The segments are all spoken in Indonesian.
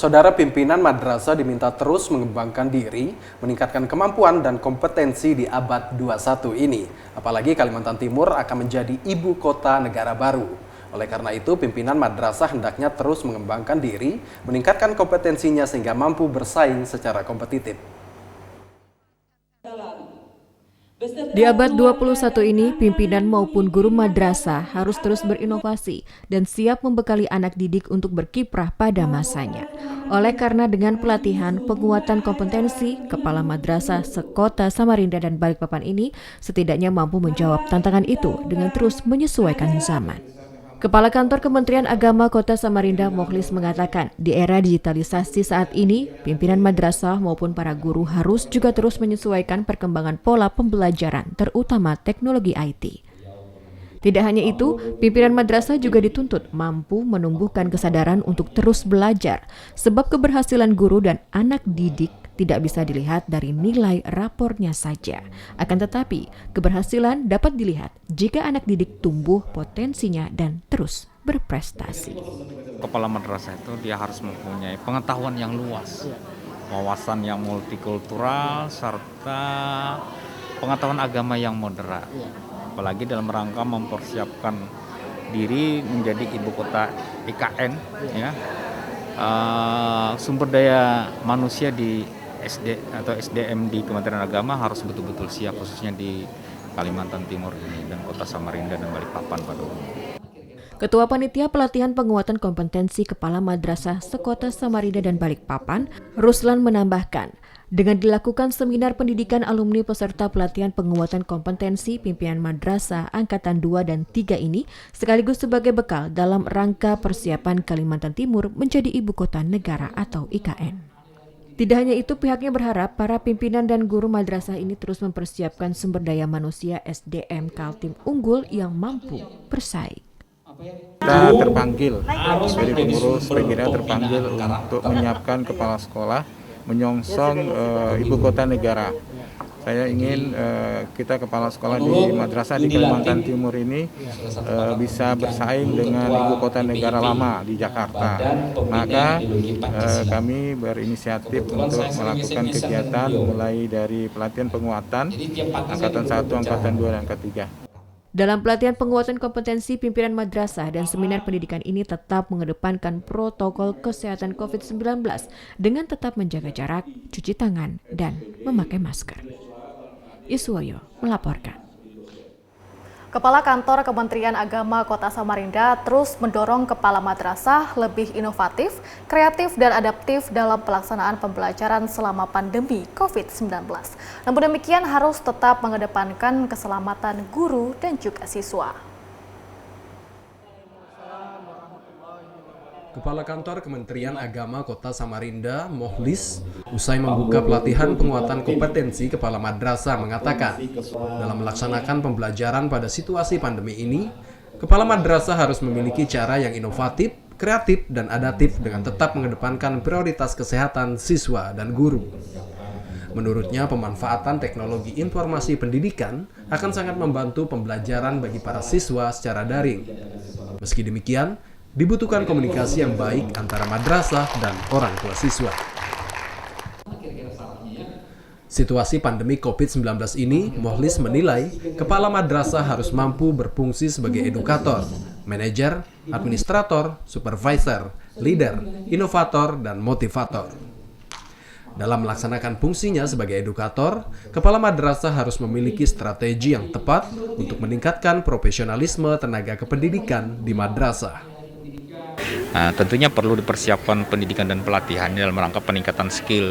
Saudara pimpinan madrasah diminta terus mengembangkan diri, meningkatkan kemampuan dan kompetensi di abad 21 ini. Apalagi Kalimantan Timur akan menjadi ibu kota negara baru. Oleh karena itu, pimpinan madrasah hendaknya terus mengembangkan diri, meningkatkan kompetensinya sehingga mampu bersaing secara kompetitif. Di abad 21 ini, pimpinan maupun guru madrasah harus terus berinovasi dan siap membekali anak didik untuk berkiprah pada masanya. Oleh karena dengan pelatihan, penguatan kompetensi, kepala madrasah sekota Samarinda dan Balikpapan ini setidaknya mampu menjawab tantangan itu dengan terus menyesuaikan zaman. Kepala Kantor Kementerian Agama Kota Samarinda Mokhlis mengatakan, di era digitalisasi saat ini, pimpinan madrasah maupun para guru harus juga terus menyesuaikan perkembangan pola pembelajaran, terutama teknologi IT. Tidak hanya itu, pimpinan madrasah juga dituntut mampu menumbuhkan kesadaran untuk terus belajar, sebab keberhasilan guru dan anak didik tidak bisa dilihat dari nilai rapornya saja. Akan tetapi, keberhasilan dapat dilihat jika anak didik tumbuh potensinya dan terus berprestasi. Kepala madrasah itu dia harus mempunyai pengetahuan yang luas, wawasan yang multikultural, serta pengetahuan agama yang moderat. Apalagi dalam rangka mempersiapkan diri menjadi ibu kota IKN, ya. Sumber daya manusia di SDM di Kementerian Agama harus betul-betul siap, khususnya di Kalimantan Timur ini dan Kota Samarinda dan Balikpapan pada umumnya. Ketua Panitia Pelatihan Penguatan Kompetensi Kepala Madrasah Sekota Samarinda dan Balikpapan, Ruslan menambahkan, dengan dilakukan seminar pendidikan alumni peserta pelatihan penguatan kompetensi pimpinan madrasah Angkatan 2 dan 3 ini sekaligus sebagai bekal dalam rangka persiapan Kalimantan Timur menjadi ibu kota negara atau IKN. Tidak hanya itu, pihaknya berharap para pimpinan dan guru madrasah ini terus mempersiapkan sumber daya manusia SDM Kaltim unggul yang mampu bersaing. Kita terpanggil, dari pengurus pimpinan terpanggil untuk menyiapkan kepala sekolah menyongsong ibu kota negara. Saya ingin kita kepala sekolah di madrasah di Kalimantan Timur ini bisa bersaing dengan ibu kota negara lama di Jakarta. Maka kami berinisiatif untuk melakukan kegiatan mulai dari pelatihan penguatan Angkatan 1, Angkatan 2, dan Angkatan 3. Dalam pelatihan penguatan kompetensi pimpinan madrasah dan seminar pendidikan ini tetap mengedepankan protokol kesehatan COVID-19 dengan tetap menjaga jarak, cuci tangan, dan memakai masker. Iswoyo melaporkan. Kepala Kantor Kementerian Agama Kota Samarinda terus mendorong kepala madrasah lebih inovatif, kreatif, dan adaptif dalam pelaksanaan pembelajaran selama pandemi COVID-19. Namun demikian harus tetap mengedepankan keselamatan guru dan juga siswa. Kepala Kantor Kementerian Agama Kota Samarinda, Mokhlis, usai membuka pelatihan penguatan kompetensi kepala madrasah mengatakan, dalam melaksanakan pembelajaran pada situasi pandemi ini, kepala madrasah harus memiliki cara yang inovatif, kreatif, dan adaptif dengan tetap mengedepankan prioritas kesehatan siswa dan guru. Menurutnya, pemanfaatan teknologi informasi pendidikan akan sangat membantu pembelajaran bagi para siswa secara daring. Meski demikian, dibutuhkan komunikasi yang baik antara madrasah dan orang tua siswa. Situasi pandemi COVID-19 ini, Mokhlis menilai kepala madrasah harus mampu berfungsi sebagai edukator, manajer, administrator, supervisor, leader, inovator, dan motivator. Dalam melaksanakan fungsinya sebagai edukator, kepala madrasah harus memiliki strategi yang tepat untuk meningkatkan profesionalisme tenaga kependidikan di madrasah. Nah, tentunya perlu dipersiapkan pendidikan dan pelatihan dalam rangka peningkatan skill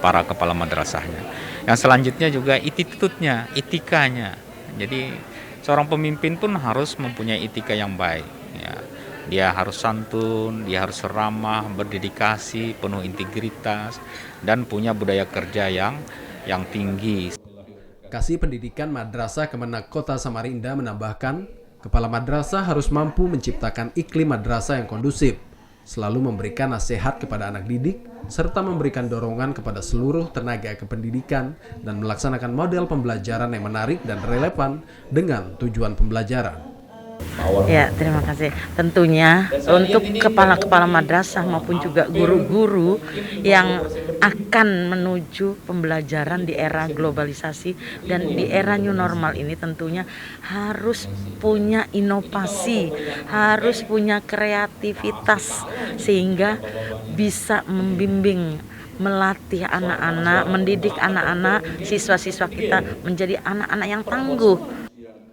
para kepala madrasahnya. Yang selanjutnya juga attitude-nya, etikanya. Jadi seorang pemimpin pun harus mempunyai etika yang baik. Ya. Dia harus santun, dia harus ramah, berdedikasi, penuh integritas, dan punya budaya kerja yang tinggi. Kasih Pendidikan Madrasah Kemenak Kota Samarinda menambahkan, kepala madrasah harus mampu menciptakan iklim madrasah yang kondusif, selalu memberikan nasihat kepada anak didik, serta memberikan dorongan kepada seluruh tenaga kependidikan dan melaksanakan model pembelajaran yang menarik dan relevan dengan tujuan pembelajaran. Ya, terima kasih. Tentunya untuk kepala-kepala madrasah maupun juga guru-guru yang akan menuju pembelajaran di era globalisasi dan di era new normal ini tentunya harus punya inovasi, harus punya kreativitas sehingga bisa membimbing, melatih anak-anak, mendidik anak-anak, siswa-siswa kita menjadi anak-anak yang tangguh.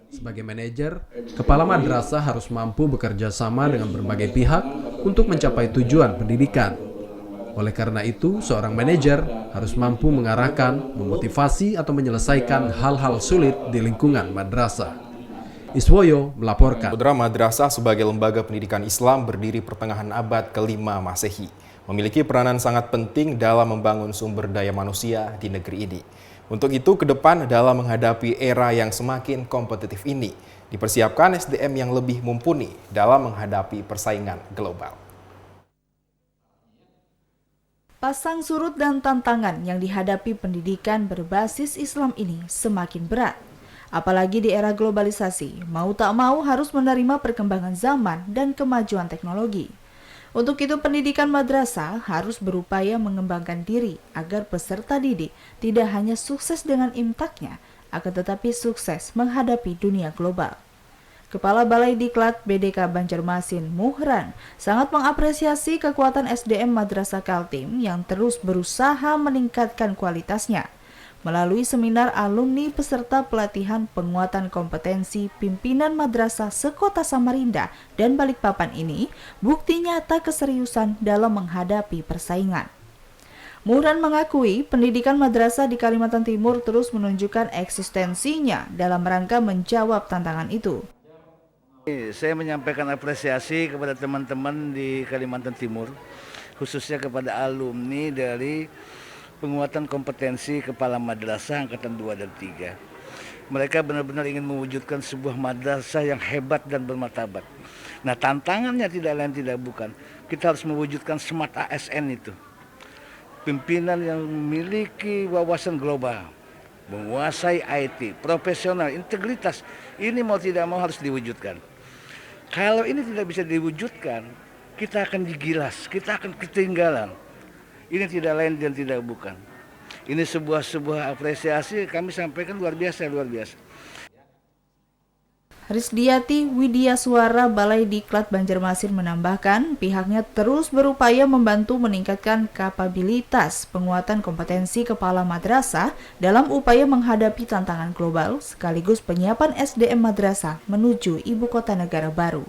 Sebagai manajer, kepala madrasah harus mampu bekerja sama dengan berbagai pihak untuk mencapai tujuan pendidikan. Oleh karena itu, seorang manajer harus mampu mengarahkan, memotivasi, atau menyelesaikan hal-hal sulit di lingkungan madrasah. Iswoyo melaporkan. Saudara, madrasah sebagai lembaga pendidikan Islam berdiri pertengahan abad ke-5 Masehi, memiliki peranan sangat penting dalam membangun sumber daya manusia di negeri ini. Untuk itu, ke depan dalam menghadapi era yang semakin kompetitif ini, dipersiapkan SDM yang lebih mumpuni dalam menghadapi persaingan global. Pasang surut dan tantangan yang dihadapi pendidikan berbasis Islam ini semakin berat. Apalagi di era globalisasi, mau tak mau harus menerima perkembangan zaman dan kemajuan teknologi. Untuk itu pendidikan madrasah harus berupaya mengembangkan diri agar peserta didik tidak hanya sukses dengan imtaknya, akan tetapi sukses menghadapi dunia global. Kepala Balai Diklat BDK Banjarmasin Muhran sangat mengapresiasi kekuatan SDM Madrasah Kaltim yang terus berusaha meningkatkan kualitasnya. Melalui seminar alumni peserta pelatihan penguatan kompetensi pimpinan madrasah sekota Samarinda dan Balikpapan ini, bukti nyata keseriusan dalam menghadapi persaingan. Muhran mengakui pendidikan madrasah di Kalimantan Timur terus menunjukkan eksistensinya dalam rangka menjawab tantangan itu. Saya menyampaikan apresiasi kepada teman-teman di Kalimantan Timur, khususnya kepada alumni dari penguatan kompetensi kepala madrasah angkatan 2 dan 3. Mereka benar-benar ingin mewujudkan sebuah madrasah yang hebat dan bermartabat. Nah, tantangannya tidak lain tidak bukan, kita harus mewujudkan smart ASN itu. Pimpinan yang memiliki wawasan global, menguasai IT, profesional, integritas, ini mau tidak mau harus diwujudkan. Kalau ini tidak bisa diwujudkan, kita akan digilas, kita akan ketinggalan. Ini tidak lain dan tidak bukan. Ini sebuah apresiasi kami sampaikan luar biasa. Rizdiati Widya Suara Balai Diklat Banjarmasin menambahkan pihaknya terus berupaya membantu meningkatkan kapabilitas penguatan kompetensi kepala madrasah dalam upaya menghadapi tantangan global sekaligus penyiapan SDM madrasah menuju ibu kota negara baru.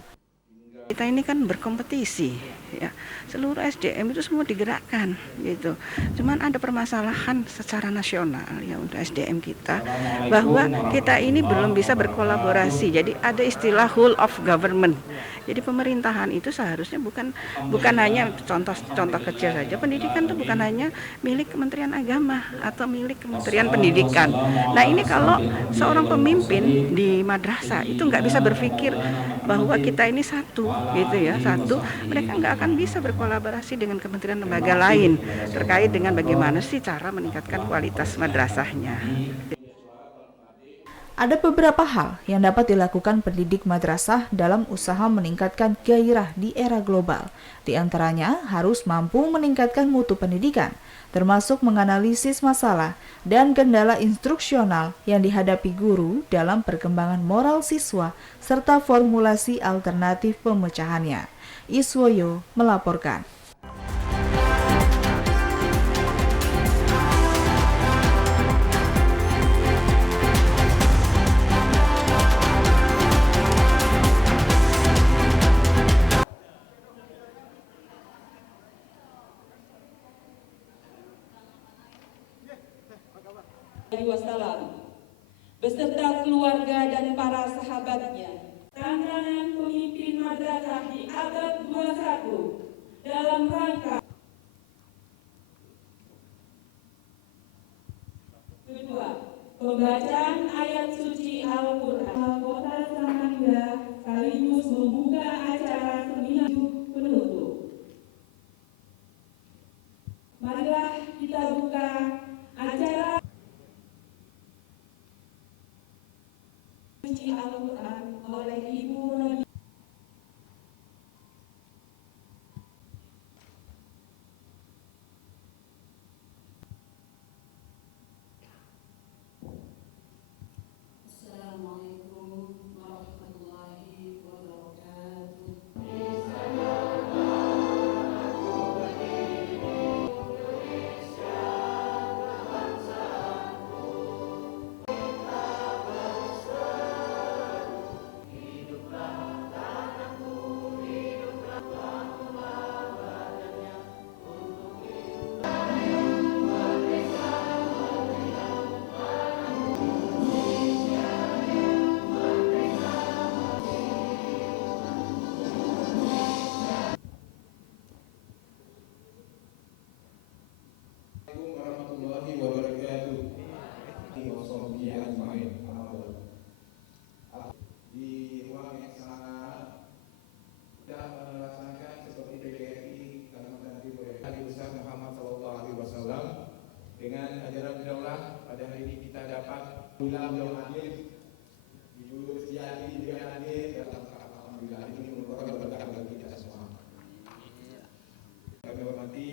Kita ini kan berkompetisi, ya. Seluruh SDM itu semua digerakkan, gitu. Cuman ada permasalahan secara nasional ya untuk SDM kita, bahwa kita ini belum bisa berkolaborasi. Jadi ada istilah whole of government. Jadi pemerintahan itu seharusnya bukan hanya contoh kecil saja. Pendidikan itu bukan hanya milik Kementerian Agama atau milik Kementerian Pendidikan. Nah ini kalau seorang pemimpin di madrasah itu nggak bisa berpikir bahwa kita ini satu, gitu ya, satu, mereka nggak akan bisa berkolaborasi dengan kementerian lembaga lain terkait dengan bagaimana sih cara meningkatkan kualitas madrasahnya. Ada beberapa hal yang dapat dilakukan pendidik madrasah dalam usaha meningkatkan gairah di era global. Di antaranya harus mampu meningkatkan mutu pendidikan, termasuk menganalisis masalah dan kendala instruksional yang dihadapi guru dalam perkembangan moral siswa serta formulasi alternatif pemecahannya. Iswoyo melaporkan. Beserta keluarga dan para sahabatnya, tantangan pemimpin madrasah di abad 21 dalam rangka kedua, pembacaan ayat suci Al-Quran. Kota Samarinda sekaligus membuka acara seminar penutup. Marilah kita buka acara Al-Quran oleh Ibu Rodi. Assalamualaikum warahmatullahi wabarakatuh. Assalamualaikum warahmatullahi wabarakatuh. Di ruang yang sangat sudah melaksanakan seperti PGRI Kalimantan Timur Nabi besar Muhammad SAW dengan ajaran daulah. Pada hari ini kita dapat beliau hadir, Ibu Setiati juga hadir dalam alhamdulillah ini merupakan berkah bagi kita semua. Kami hormati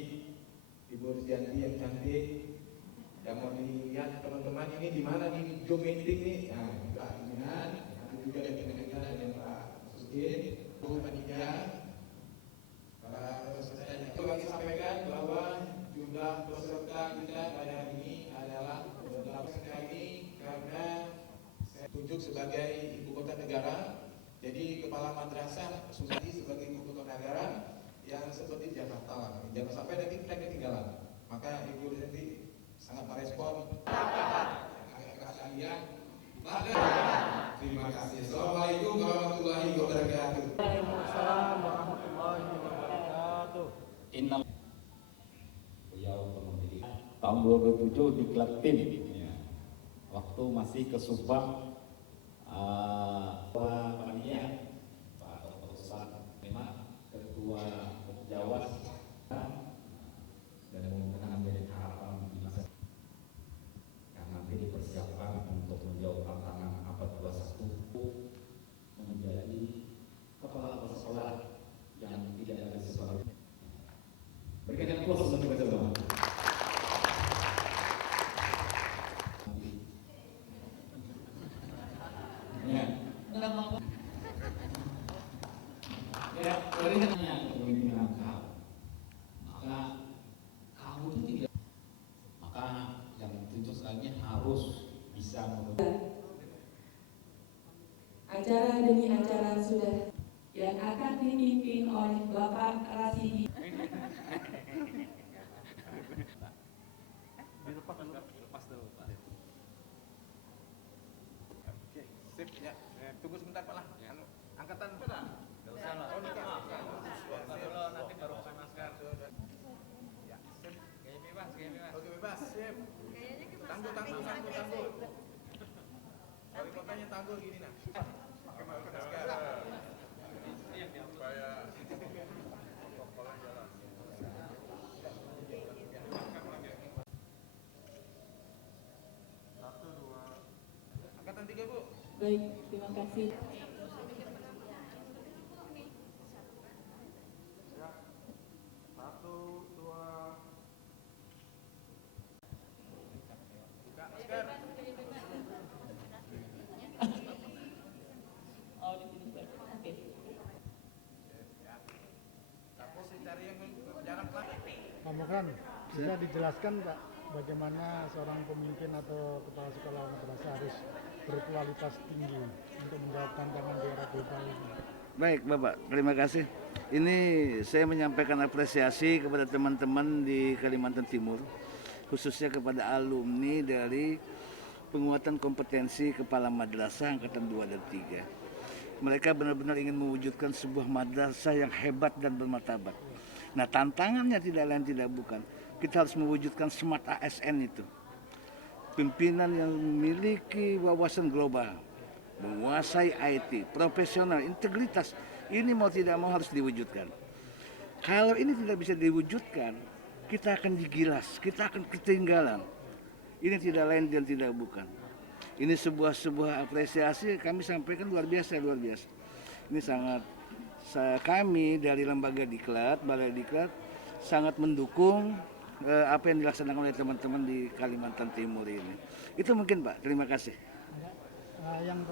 Ibu Setiati yang cantik, yang mau dilihat teman-teman ini di mana nih Zoom meeting nih. Nah, Pak Iman, nanti juga dengan Pak Sudin, Bu Panitia. Saya kami sampaikan bahwa jumlah peserta kita pada hari ini adalah 8 kali karena saya tunjuk sebagai ibu kota negara. Jadi kepala madrasah Sumadi sebagai ibu kota negara yang seperti Jakarta. Jangan sampai nanti kita ketinggalan. Maka Ibu Siti sangat merespon. Terima kasih. Assalamualaikum warahmatullahi wabarakatuh. Waalaikumsalam warahmatullahi wabarakatuh. Beliau pendidikan tahun 2007 di Klatim ya. Waktu masih ke Subang Pak Panitia Pak Dr. Ustaz memang Ketua Jawas dan mudah-mudahan menjadi harapan di masa yang nanti dipersiapkan untuk menjawab tantangan abad 21 menjadi kepala sekolah yang tidak ada sesuatu. Berikan yang kuat untuk kita semua. Ya, berikannya kepemimpinan kamu. Maka kamu itu tidak. Maka yang ditunjuk selanjutnya harus bisa Acara demi acara sudah yang akan dipimpin oleh Bapak Rasidi. Dilepas dulu Pak. Oke, sip ya. Tunggu sebentar Pak lah. Angkatan Pak. Enggak usah lah. Oh, dulu nanti baru pakai masker. Ya, sip. Gaya bebas. Oke, bebas. Sip. Tangguh. Wali kotanya tangguh gini nah. Pakai masker. Supaya protokolnya jalan. Satu, dua. Angkatan 3 Bu. Baik, terima kasih. Ya. 1, 2. Buka masker. Oh, di sini Pak. Oke. Ya. Tapos cari yang jarak lah. Pak Mokran, bisa dijelaskan Pak bagaimana seorang pemimpin atau kepala sekolah madrasah harus berkualitas tinggi untuk menjawab tantangan di era global ini? Baik Bapak, terima kasih. Ini saya menyampaikan apresiasi kepada teman-teman di Kalimantan Timur, khususnya kepada alumni dari penguatan kompetensi kepala madrasah angkatan 2 dan 3. Mereka benar-benar ingin mewujudkan sebuah madrasah yang hebat dan bermartabat. Nah, tantangannya tidak lain tidak bukan, kita harus mewujudkan smart ASN itu. Pimpinan yang memiliki wawasan global, menguasai IT, profesional, integritas, ini mau tidak mau harus diwujudkan. Kalau ini tidak bisa diwujudkan, kita akan digilas, kita akan ketinggalan. Ini tidak lain dan tidak bukan. Ini sebuah apresiasi kami sampaikan luar biasa. Ini sangat kami dari lembaga Diklat, Balai Diklat sangat mendukung apa yang dilaksanakan oleh teman-teman di Kalimantan Timur ini. Itu mungkin Pak, terima kasih. Yang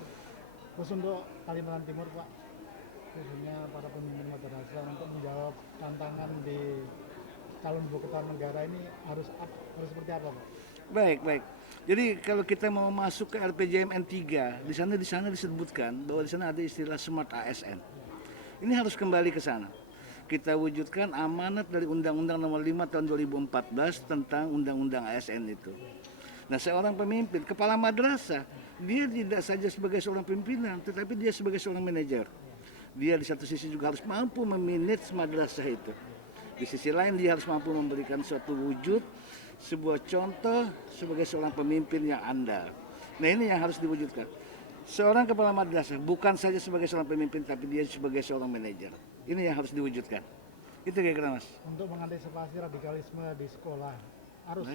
khusus untuk Kalimantan Timur Pak, khususnya para pemimpin madrasah untuk menjawab tantangan di calon ibu kota negara ini harus seperti apa Pak? Baik. Jadi kalau kita mau masuk ke RPJMN 3, di sana disebutkan bahwa di sana ada istilah Smart ASN. Ini harus kembali ke sana. Kita wujudkan amanat dari Undang-Undang Nomor 5 Tahun 2014 tentang Undang-Undang ASN itu. Nah, seorang pemimpin, kepala madrasah, dia tidak saja sebagai seorang pimpinan, tetapi dia sebagai seorang manajer. Dia di satu sisi juga harus mampu memanage madrasah itu. Di sisi lain dia harus mampu memberikan suatu wujud, sebuah contoh sebagai seorang pemimpin yang andal. Nah, ini yang harus diwujudkan. Seorang kepala madrasah bukan saja sebagai seorang pemimpin, tapi dia sebagai seorang manajer. Ini yang harus diwujudkan. Itu kira-kira Mas. Untuk mengantisipasi radikalisme di sekolah,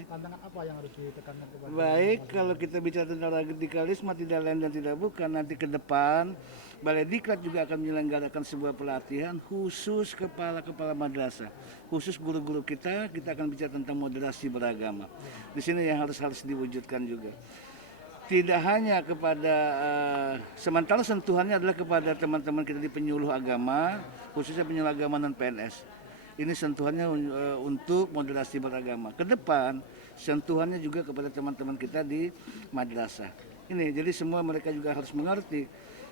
tantangan apa yang harus ditekankan kepada Baik, kalau kita bicara tentang radikalisme tidak lain dan tidak bukan, nanti ke depan Balai Diklat juga akan menyelenggarakan sebuah pelatihan khusus kepala madrasah, khusus guru-guru kita akan bicara tentang moderasi beragama. Di sini yang harus diwujudkan juga. Tidak hanya kepada sementara sentuhannya adalah kepada teman-teman kita di penyuluh agama, khususnya penyuluh agama non PNS. Ini sentuhannya untuk moderasi beragama. Ke depan sentuhannya juga kepada teman-teman kita di madrasah. Ini jadi semua mereka juga harus mengerti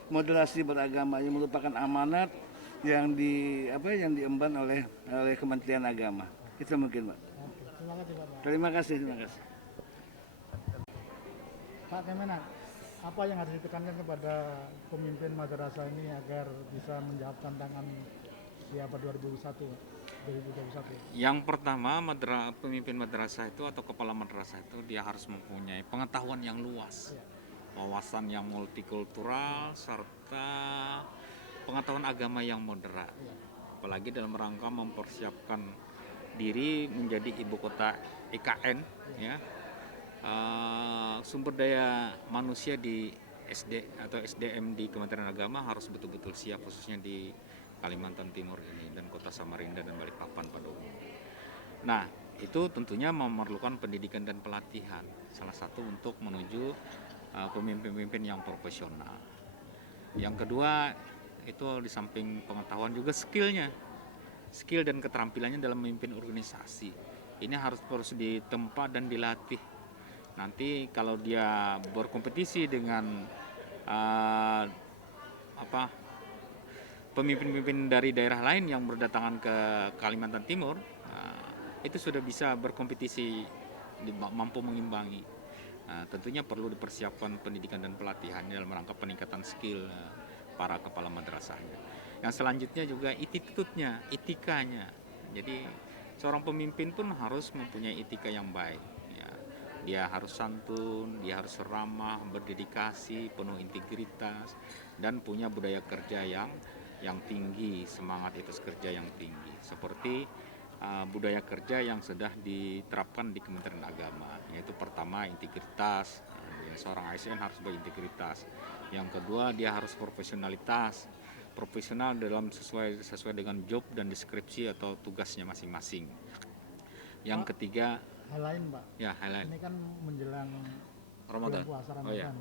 moderasi beragama yang merupakan amanat yang diemban oleh Kementerian Agama. Itu mungkin, Pak. Terima kasih. Pak Kemenak, apa yang harus ditekankan kepada pemimpin madrasah ini agar bisa menjawab tantangan di abad 2021? Yang pertama, pemimpin madrasah itu atau kepala madrasah itu dia harus mempunyai pengetahuan yang luas, wawasan yang multikultural, serta pengetahuan agama yang moderat. Apalagi dalam rangka mempersiapkan diri menjadi ibu kota IKN, ya. Sumber daya manusia di SDM di Kementerian Agama harus betul-betul siap, khususnya di Kalimantan Timur ini dan Kota Samarinda dan Balikpapan pada umumnya. Nah, itu tentunya memerlukan pendidikan dan pelatihan. Salah satu untuk menuju pemimpin-pemimpin yang profesional. Yang kedua, itu di samping pengetahuan juga skill dan keterampilannya dalam memimpin organisasi. Ini harus terus ditempa dan dilatih. Nanti kalau dia berkompetisi dengan pemimpin-pemimpin dari daerah lain yang berdatangan ke Kalimantan Timur, itu sudah bisa berkompetisi, mampu mengimbangi. Tentunya perlu dipersiapkan pendidikan dan pelatihan dalam rangka peningkatan skill para kepala madrasahnya. Yang selanjutnya juga attitude-nya, etikanya. Jadi seorang pemimpin pun harus mempunyai etika yang baik. Dia harus santun, dia harus ramah, berdedikasi, penuh integritas, dan punya budaya kerja yang tinggi, semangat etos kerja yang tinggi. Seperti budaya kerja yang sudah diterapkan di Kementerian Agama, yaitu pertama integritas, seorang ASN harus berintegritas. Yang kedua, dia harus profesional dalam sesuai dengan job dan deskripsi atau tugasnya masing-masing. Yang ketiga, hal lain, Pak. Ya, hal lain. Ini kan menjelang Ramadan. Puasa Ramadan. Oh, ya.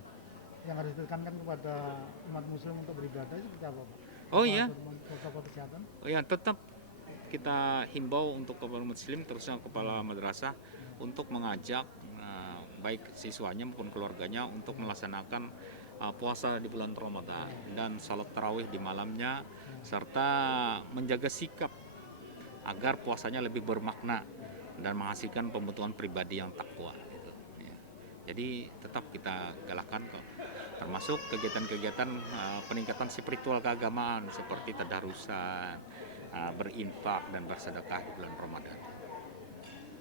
Yang harus ditekankan kepada umat muslim untuk beribadah itu seperti apa, Pak? Oh iya. Protokol kesehatan. Oh ya, tetap kita himbau untuk kepala muslim, terusnya kepala madrasah untuk mengajak baik siswanya maupun keluarganya untuk melaksanakan puasa di bulan Ramadan dan salat tarawih di malamnya, serta menjaga sikap agar puasanya lebih bermakna dan menghasilkan pembentukan pribadi yang takwa. Jadi tetap kita galakkan kok, termasuk kegiatan-kegiatan peningkatan spiritual keagamaan seperti tadarusan, berinfak dan bersedekah di bulan Ramadan.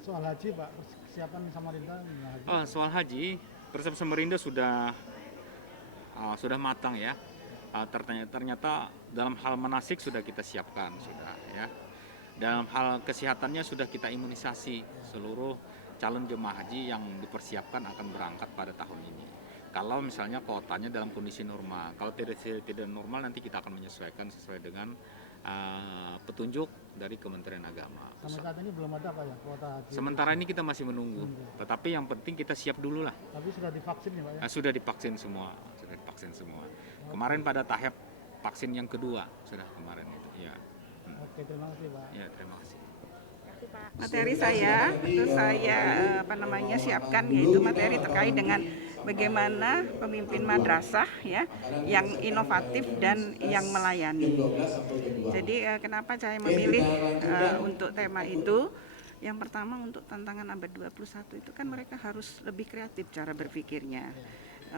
Soal haji, Pak, persiapan Samarinda haji. Soal haji, persiapan Samarinda sudah matang ya. Ternyata dalam hal manasik sudah kita siapkan sudah ya. Dalam hal kesehatannya sudah kita imunisasi seluruh calon jemaah haji yang dipersiapkan akan berangkat pada tahun ini. kalau misalnya kuotanya dalam kondisi normal. Kalau tidak normal nanti kita akan menyesuaikan sesuai dengan petunjuk dari Kementerian Agama. Sampai saat ini belum ada Pak ya kuota haji? Sementara ini kita masih menunggu, tetapi yang penting kita siap dulu lah. Tapi sudah divaksin ya Pak ya? Sudah divaksin semua. Kemarin pada tahap vaksin yang kedua sudah kemarin itu. Ya. Oke, terima kasih Pak. Ya, terima kasih. Materi saya itu siapkan, yaitu materi terkait dengan bagaimana pemimpin madrasah ya yang inovatif dan yang melayani. Jadi kenapa saya memilih untuk tema itu? Yang pertama untuk tantangan abad 21 itu kan mereka harus lebih kreatif cara berpikirnya,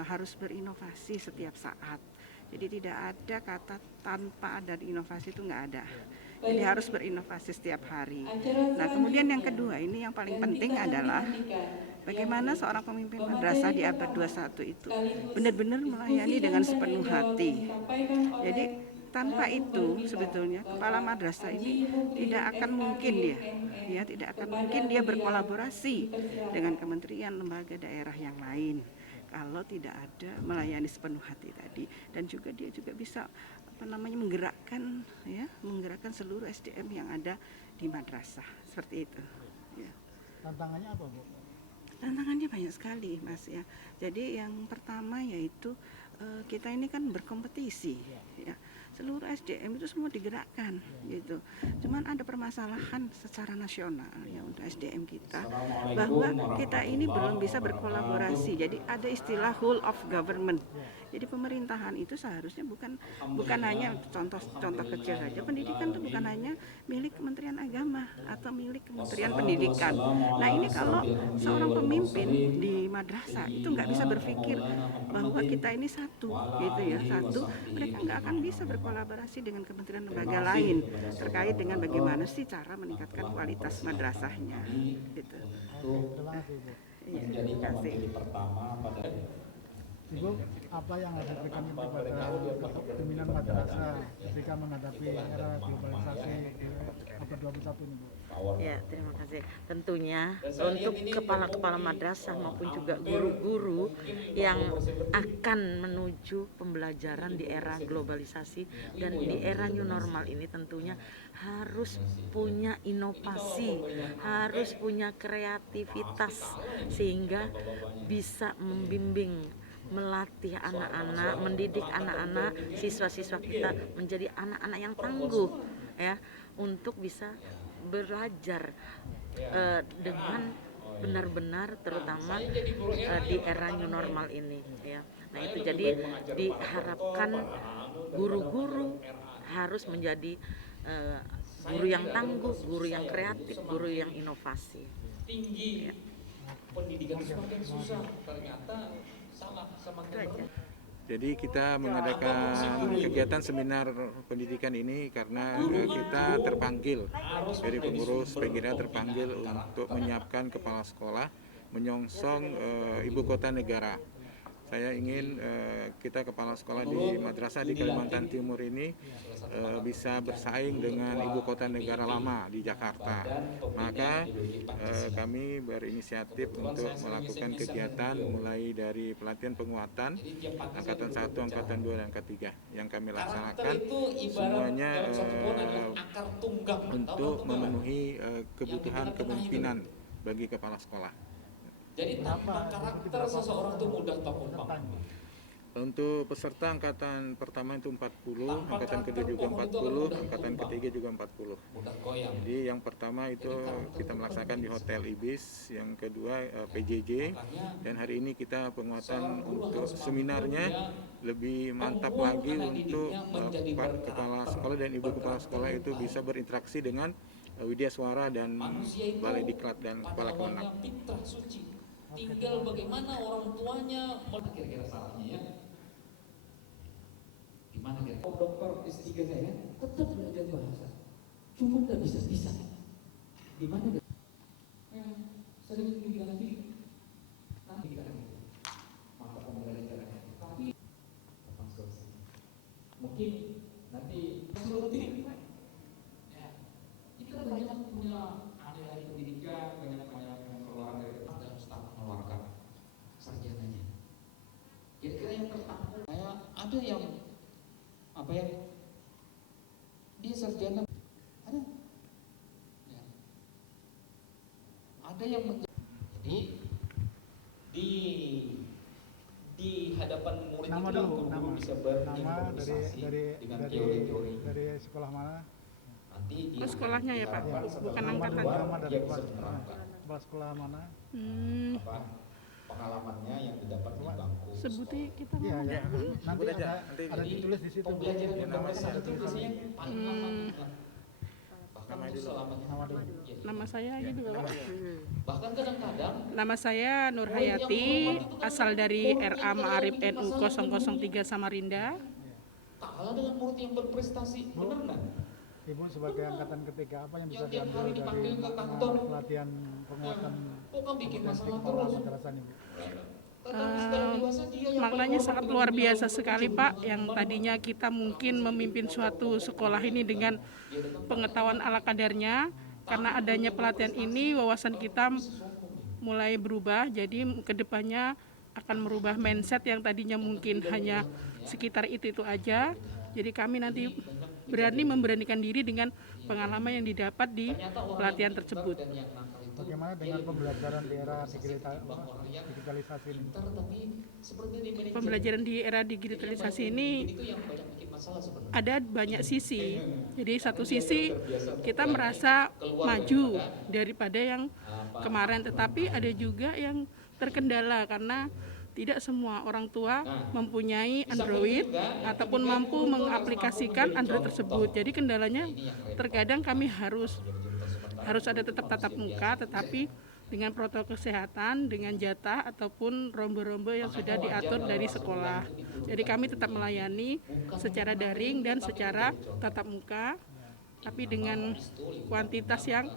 harus berinovasi setiap saat. Jadi tidak ada kata tanpa ada inovasi, itu nggak ada. Jadi harus berinovasi setiap hari. Nah kemudian yang kedua ini yang paling penting adalah bagaimana seorang pemimpin madrasah di abad 21 itu benar-benar melayani dengan sepenuh hati. Jadi tanpa itu sebetulnya kepala madrasah ini tidak akan mungkin tidak akan mungkin dia berkolaborasi dengan kementerian, lembaga, daerah yang lain kalau tidak ada melayani sepenuh hati tadi, dan juga dia juga bisa menggerakkan seluruh SDM yang ada di madrasah seperti itu. Ya. Tantangannya apa Bu? Tantangannya banyak sekali Mas ya. Jadi yang pertama yaitu kita ini kan berkompetisi ya. Seluruh SDM itu semua digerakkan gitu. Cuman ada permasalahan secara nasional ya untuk SDM kita bahwa kita ini belum bisa berkolaborasi. Jadi ada istilah whole of government. Jadi pemerintahan itu seharusnya bukan hanya contoh kecil saja. Pendidikan itu bukan hanya milik Kementerian Agama atau milik Kementerian Pendidikan. Nah ini kalau seorang pemimpin di madrasah itu nggak bisa berpikir bahwa kita ini satu gitu ya, mereka nggak akan bisa berkolaborasi dengan kementerian lembaga lain terkait dengan bagaimana sih cara meningkatkan kualitas madrasahnya gitu. Menjadi mewakili pertama pada Ibu, apa yang harus diberikan kepada pimpinan madrasah ketika menghadapi era globalisasi abad 21 ini, Bu? Ya, terima kasih. Tentunya untuk kepala-kepala madrasah maupun juga guru-guru yang akan menuju pembelajaran di era globalisasi dan di era new normal ini tentunya harus punya inovasi, harus punya kreativitas sehingga bisa membimbing, melatih anak-anak, mendidik anak-anak, siswa-siswa kita menjadi anak-anak yang tangguh ya untuk bisa belajar dengan benar-benar terutama di era new normal ini ya. Nah itu jadi diharapkan guru-guru harus menjadi guru yang tangguh, guru yang kreatif, guru yang inovasi. Tinggi pendidikan semakin susah ternyata. Jadi kita mengadakan kegiatan seminar pendidikan ini karena kita terpanggil dari pengurus PGDA terpanggil untuk menyiapkan kepala sekolah menyongsong ibu kota negara. Saya ingin kita kepala sekolah di madrasah di Kalimantan Timur ini bisa bersaing dengan ibu kota negara lama di Jakarta. Maka kami berinisiatif untuk melakukan kegiatan mulai dari pelatihan penguatan Angkatan 1, Angkatan 2, dan Angkatan 3 yang kami laksanakan semuanya untuk memenuhi kebutuhan kepemimpinan bagi kepala sekolah. Jadi tanpa karakter seseorang itu mudah terkumpang. Untuk peserta angkatan pertama itu 40, angkatan kedua juga 40, angkatan ketiga juga 40. Jadi yang pertama itu kita melaksanakan di Hotel Ibis, yang kedua PJJ, dan hari ini kita penguatan untuk seminarnya lebih mantap lagi untuk kepala sekolah dan ibu kepala sekolah itu bisa berinteraksi dengan Widya Suara dan Balai Diklat dan Kepala Kemenang. Tinggal bagaimana orang tuanya kira-kira salahnya ya. Gimana kira-kira dokter S3 saya tetap belajar bahasa, cuma nggak bisa. Gimana? Sering diganti nanti kita maka pembelajaran tapi mungkin nanti seluruh tim ya kita banyak punya ahli pendidikan, banyak yang keluar dari dan staf mengeluarkan sarjananya. ada yang apa ya, dia sarjana, ada ya. Ada yang jadi di hadapan murid nama itulah dulu, guru bisa nama berimprovisasi dengan dari teori-teori. dari sekolah mana? Nanti di sekolahnya ya Pak, bukan angkatan. Nama dari dia bisa menerangkan kepala sekolah mana? apa pengalamannya yang didapat di bangku. Sebuti kita Iya, ngomong. ya. Nanti ada ditulis di situ. Pembelajaran Nama pembelajaran itu biasanya paling lama bahkan Nama untuk dulu. selamanya. Nama dulu. Nama saya gitu Pak. Bahkan kadang-kadang Nama saya Nur Hayati, asal dari RA Ma'arif NU 003 Samarinda. kalah dengan murid yang berprestasi, bener nggak? Ibu sebagai angkatan ketiga apa yang bisa Yang tiap diambil hari dari dipanggil ke kantor. pelatihan penguatan Kok kan bikin kompetensi masalah kepala terus? madrasah ini? Maknanya sangat luar biasa sekali Pak, yang tadinya kita mungkin memimpin suatu sekolah ini dengan pengetahuan ala kadarnya, karena adanya pelatihan ini wawasan kita mulai berubah, jadi kedepannya akan merubah mindset yang tadinya mungkin hanya sekitar itu aja. Jadi kami nanti memberanikan diri dengan pengalaman yang didapat di pelatihan tersebut. Bagaimana dengan pembelajaran di era digitalisasi ini? Pembelajaran di era digitalisasi ini ada banyak sisi. Jadi satu sisi kita merasa maju daripada yang kemarin, tetapi ada juga yang terkendala karena tidak semua orang tua mempunyai Android ataupun mampu mengaplikasikan Android tersebut. Jadi kendalanya terkadang kami harus ada tetap tatap muka, tetapi dengan protokol kesehatan, dengan jatah ataupun rombo-rombo yang sudah diatur dari sekolah. Jadi kami tetap melayani secara daring dan secara tatap muka, tapi dengan kuantitas yang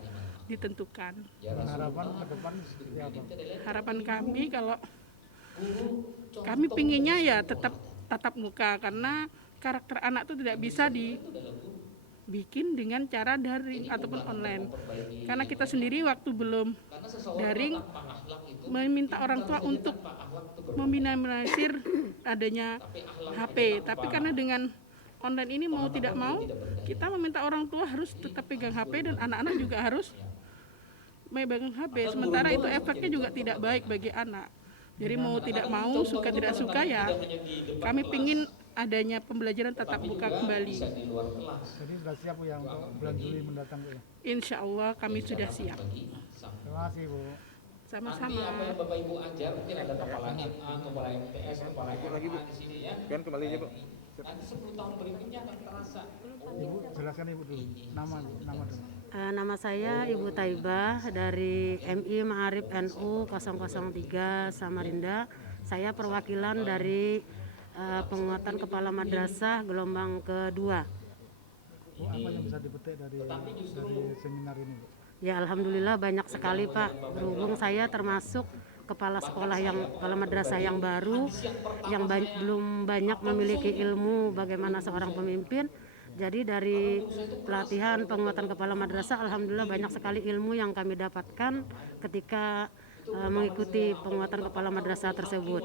ditentukan. Harapan ke depan seperti apa? Harapan kami kalau kami pinginnya ya tetap tatap muka, karena karakter anak itu tidak bisa dibikin dengan cara daring ataupun online. Karena kita sendiri waktu belum daring meminta orang tua untuk meminimalisir adanya HP, tapi karena dengan online ini mau tidak mau kita meminta orang tua harus tetap pegang HP dan anak-anak juga harus memegang HP. Sementara itu efeknya juga tidak baik bagi anak. Jadi mau tidak mau, suka tidak suka ya kami pingin adanya pembelajaran tatap muka kembali. Jadi sudah siap Bu ya untuk bulan Juli mendatang Bu ya? Insya Allah kami sudah siap. Terima kasih Bu. Sama-sama. Nanti apa yang Bapak Ibu ajar, mungkin ada kepala MA, kepala MTS, kepala MA di sini ya. Kan kembali aja Bu. Nanti 10 tahun berikutnya akan terasa. Ibu jelaskan Ibu dulu nama dulu. Nama saya Ibu Taibah dari MI Ma'arif NU 003 Samarinda. Saya perwakilan dari penguatan kepala madrasah gelombang kedua. Bu, apa yang bisa dipetik dari seminar ini Bu? Ya alhamdulillah banyak sekali Pak. Berhubung saya termasuk kepala madrasah yang baru, yang belum banyak memiliki ilmu bagaimana seorang pemimpin. Jadi dari pelatihan penguatan kepala madrasah, alhamdulillah banyak sekali ilmu yang kami dapatkan ketika mengikuti penguatan kepala madrasah tersebut.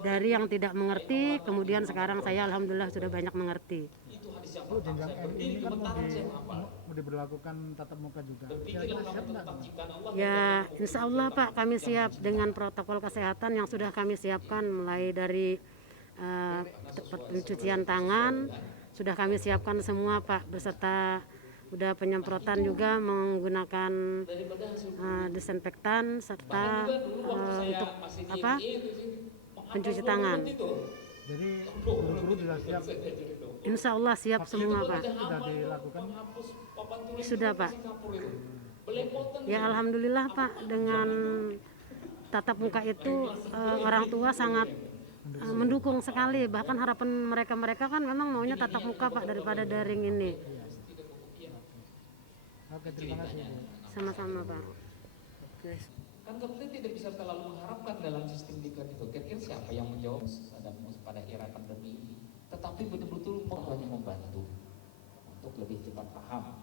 Dari yang tidak mengerti, kemudian sekarang saya alhamdulillah sudah banyak mengerti. Bu, jenjang MI ini kan mau diberlakukan tatap muka juga. Kira-kira siap nggak? Ya, insya Allah Pak, kami siap dengan protokol kesehatan yang sudah kami siapkan, mulai dari pencucian tangan, sudah kami siapkan semua Pak, beserta udah penyemprotan juga menggunakan disinfektan serta untuk pencuci tangan. Jadi guru-guru sudah siap? Insya Allah siap semua Pak. Sudah dilakukan? Sudah Pak. Ya alhamdulillah Pak, dengan tatap muka itu orang tua sangat mendukung sekali. Bahkan harapan mereka kan memang maunya tatap muka Pak daripada daring ini. Oke, terima kasih Bu. Sama-sama Pak. Kan kita tidak bisa terlalu mengharapkan dalam sistem diklat itu. Kira-kira siapa yang menjawab pada era pandemi ini? Tetapi betul-betul hanya membantu untuk lebih cepat paham.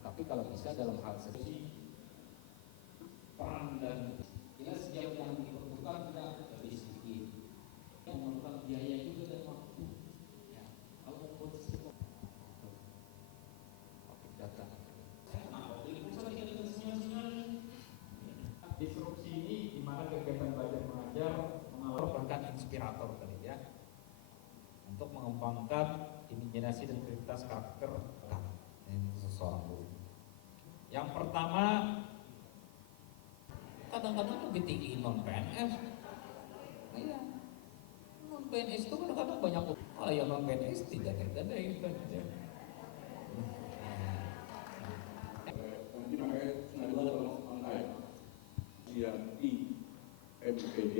Tapi kalau bisa dalam hal seperti peran dan sejauh yang diperlukan kita lebih sedikit, yang memerlukan biaya juga dan waktu. inspirator tadi ya, untuk mengembangkan imajinasi dan kreativitas karakter seseorang guru. Yang pertama, kadang-kadang lebih tinggi non PNS. Iya, non PNS itu kadang-kadang banyak, kalau yang non PNS tidak ada itu. Nanti namanya pengaduan dalam angka ya, di MPD